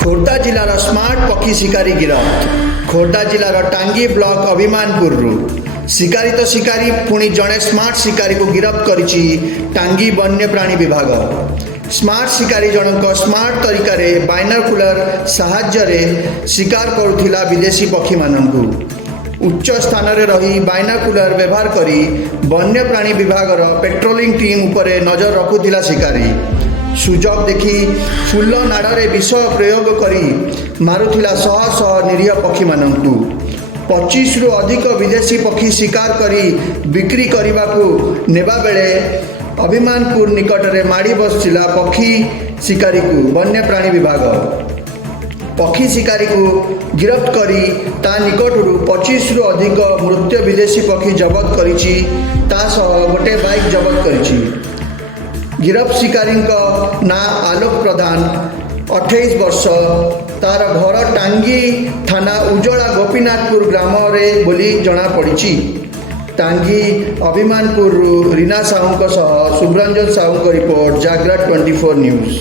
Khordha जिलार smart पक्षी शिकारी गिरफ्त। खोर्धा जिलार टांगी ब्लॉक अभिमानपुर शिकारी तो शिकारी पुणी जड़े स्मार्ट शिकारी को गिरफ्त करिछि टांगी वन्यप्राणी विभाग। स्मार्ट शिकारी जनक स्मार्ट तरीका रे बाइनोकुलर साहाय्य रे शिकार करुथिला विदेशी पक्षी माननकु। उच्च स्थान रे रही बाइनोकुलर व्यवहार करी वन्यप्राणी विभाग पेट्रोलिंग टीम उपरे नजर रखुथिला शिकारी। सुजोग देखी फुल नाड़े विष प्रयोग करी मारुथिला शह शह निरीह पक्षी माननकु। 25 रु अधिक विदेशी पक्षी शिकार करी बिक्री करने को नेबा बेले अभिमानपुर निकट में माड़ी बसला पक्षी शिकारी को वन्यप्राणी विभाग। पक्षी शिकारी को गिरफ्त करी ता निकटरू 25 रु अधिक मृत्य विदेशी पक्षी जबत करिछि। ता सह गोटे बाइक जबत करिछि। गिरफ्त शिकारी ना आलोक प्रधान 28 वर्ष। तार घर टांगी थाना उजला गोपीनाथपुर ग्राम रे बोली जना पड़ी। टांगी अभिमानपुर रीना साहू सह शुभरंजन साहू रिपोर्ट जागरा 24 न्यूज।